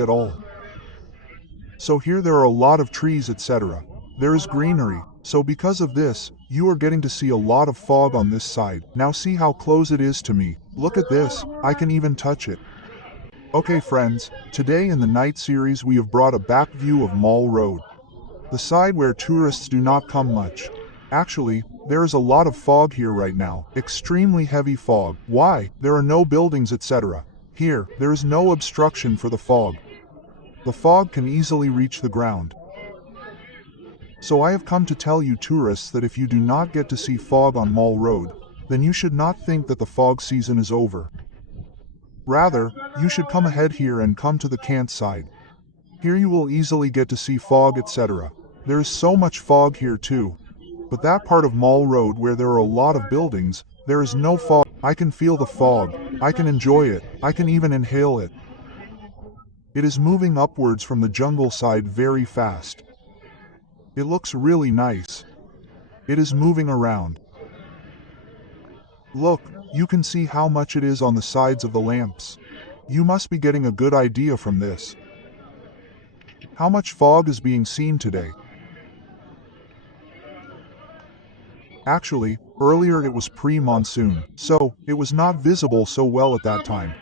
at all. So here there are a lot of trees, etc. There is greenery, so because of this, you are getting to see a lot of fog on this side. Now see how close it is to me. Look at this, I can even touch it. Okay friends, today in the night series we have brought a back view of Mall Road. The side where tourists do not come much. Actually, there is a lot of fog here right now. Extremely heavy fog. Why? There are no buildings, etc. Here, there is no obstruction for the fog. The fog can easily reach the ground. So I have come to tell you tourists that if you do not get to see fog on Mall Road, then you should not think that the fog season is over. Rather, you should come ahead here and come to the Kant side. Here you will easily get to see fog, etc. There is so much fog here too. But that part of Mall Road where there are a lot of buildings, there is no fog. I can feel the fog. I can enjoy it. I can even inhale it. It is moving upwards from the jungle side very fast. It looks really nice. It is moving around. Look, you can see how much it is on the sides of the lamps. You must be getting a good idea from this. How much fog is being seen today? Actually, earlier it was pre-monsoon, so it was not visible so well at that time.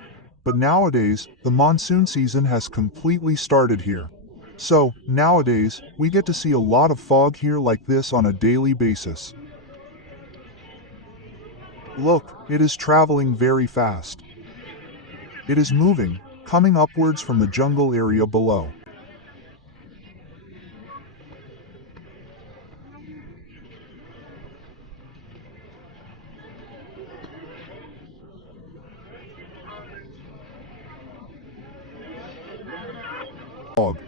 But nowadays, the monsoon season has completely started here. So, nowadays, we get to see a lot of fog here like this on a daily basis. Look, it is traveling very fast. It is moving, coming upwards from the jungle area below. Fog.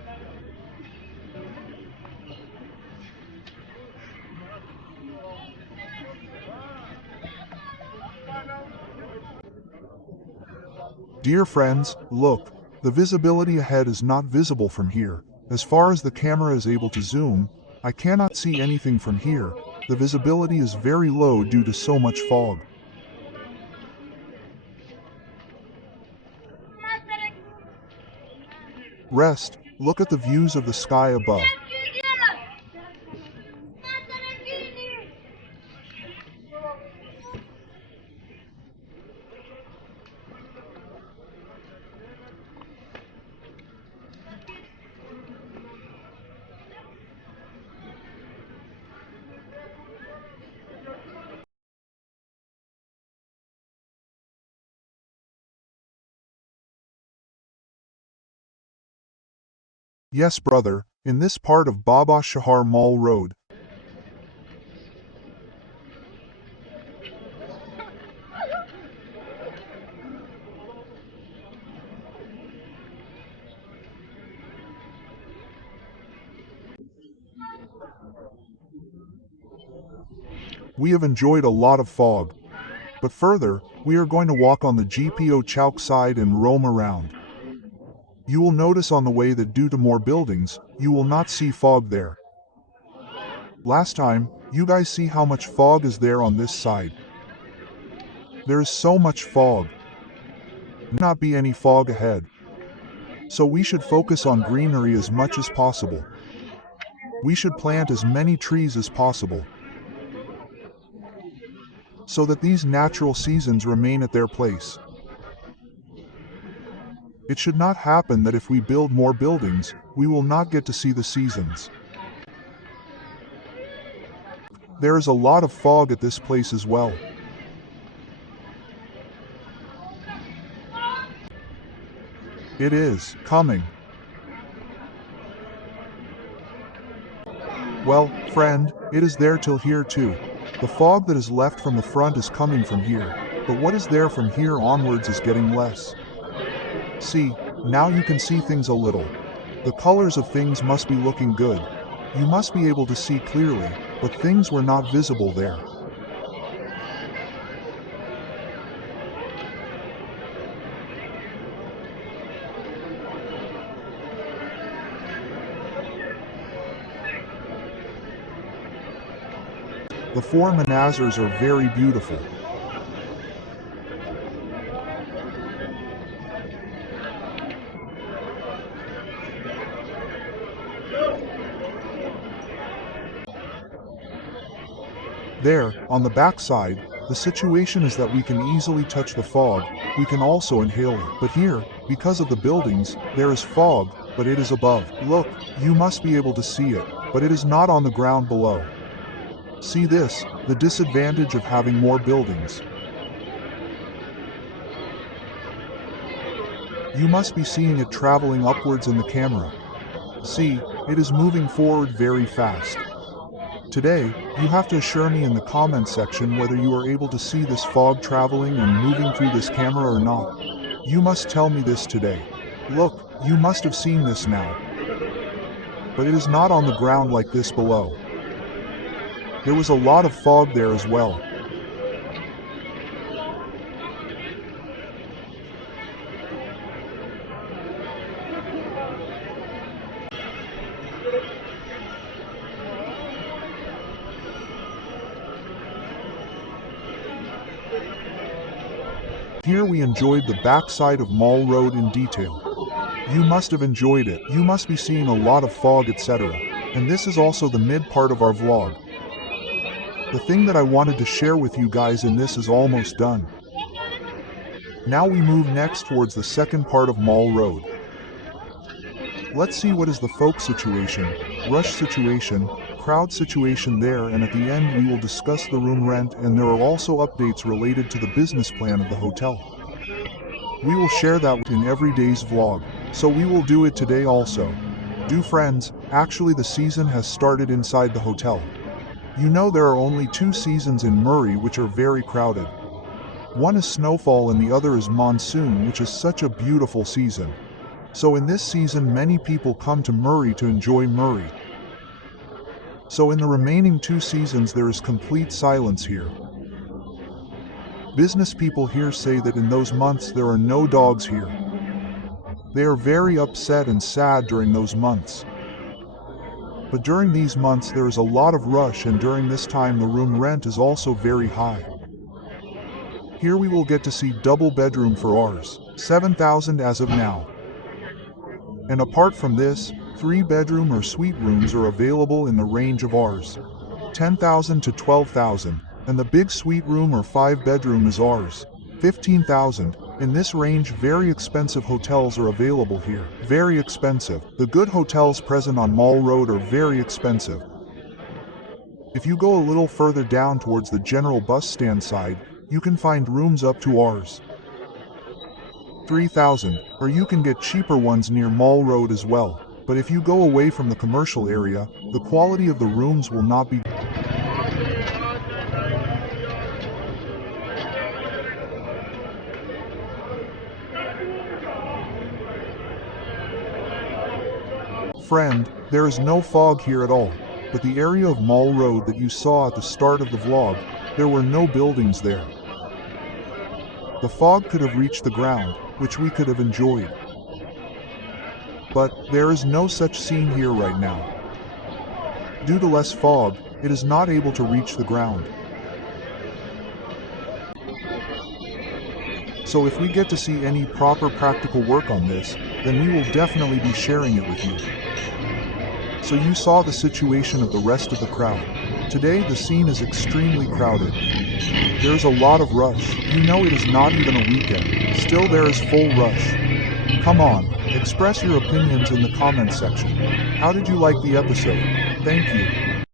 Dear friends, look, the visibility ahead is not visible from here. As far as the camera is able to zoom, I cannot see anything from here. The visibility is very low due to so much fog. Rest, look at the views of the sky above. Yes, brother, in this part of Baba Shahar Mall Road. We have enjoyed a lot of fog. But further, we are going to walk on the GPO Chowk side and roam around. You will notice on the way that due to more buildings, you will not see fog there. Last time, you guys see how much fog is there on this side. There is so much fog. Not be any fog ahead. So we should focus on greenery as much as possible. We should plant as many trees as possible, so that these natural seasons remain at their place. It should not happen that if we build more buildings, we will not get to see the seasons. There is a lot of fog at this place as well. It is coming. Well, friend, it is there till here too. The fog that is left from the front is coming from here, but what is there from here onwards is getting less. See, now you can see things a little. The colors of things must be looking good. You must be able to see clearly, but things were not visible there. The four manazars are very beautiful. There, on the back side, the situation is that we can easily touch the fog, we can also inhale it. But here, because of the buildings, there is fog, but it is above. Look, you must be able to see it, but it is not on the ground below. See this, the disadvantage of having more buildings. You must be seeing it traveling upwards in the camera. See, it is moving forward very fast. Today, you have to assure me in the comment section whether you are able to see this fog traveling and moving through this camera or not. You must tell me this today. Look, you must have seen this now. But it is not on the ground like this below. There was a lot of fog there as well. Here we enjoyed the backside of Mall Road in detail. You must have enjoyed it. You must be seeing a lot of fog, etc. And this is also the mid part of our vlog. The thing that I wanted to share with you guys in this is almost done. Now we move next towards the second part of Mall Road. Let's see what is the folk situation, rush situation, crowd situation there, and at the end we will discuss the room rent, and there are also updates related to the business plan of the hotel. We will share that in every day's vlog, so we will do it today also. Do friends, actually the season has started inside the hotel. You know there are only 2 seasons in Murree which are very crowded. One is snowfall and the other is monsoon, which is such a beautiful season. So in this season many people come to Murree to enjoy Murree. So in the remaining 2 seasons there is complete silence here. Business people here say that in those months there are no dogs here. They are very upset and sad during those months. But during these months there is a lot of rush, and during this time the room rent is also very high. Here we will get to see double bedroom for ours, 7,000 as of now. And apart from this, 3 bedroom or suite rooms are available in the range of ours, 10,000 to 12,000, and the big suite room or 5 bedroom is ours, 15,000. In this range very expensive hotels are available here. Very expensive. The good hotels present on Mall Road are very expensive. If you go a little further down towards the general bus stand side, you can find rooms up to ours, 3,000, or you can get cheaper ones near Mall Road as well. But if you go away from the commercial area, the quality of the rooms will not be. Friend, there is no fog here at all, but the area of Mall Road that you saw at the start of the vlog, there were no buildings there. The fog could have reached the ground, which we could have enjoyed. But there is no such scene here right now. Due to less fog, it is not able to reach the ground. So if we get to see any proper practical work on this, then we will definitely be sharing it with you. So you saw the situation of the rest of the crowd. Today the scene is extremely crowded. There is a lot of rush. You know it is not even a weekend. Still there is full rush. Come on, express your opinions in the comment section. How did you like the episode? Thank you.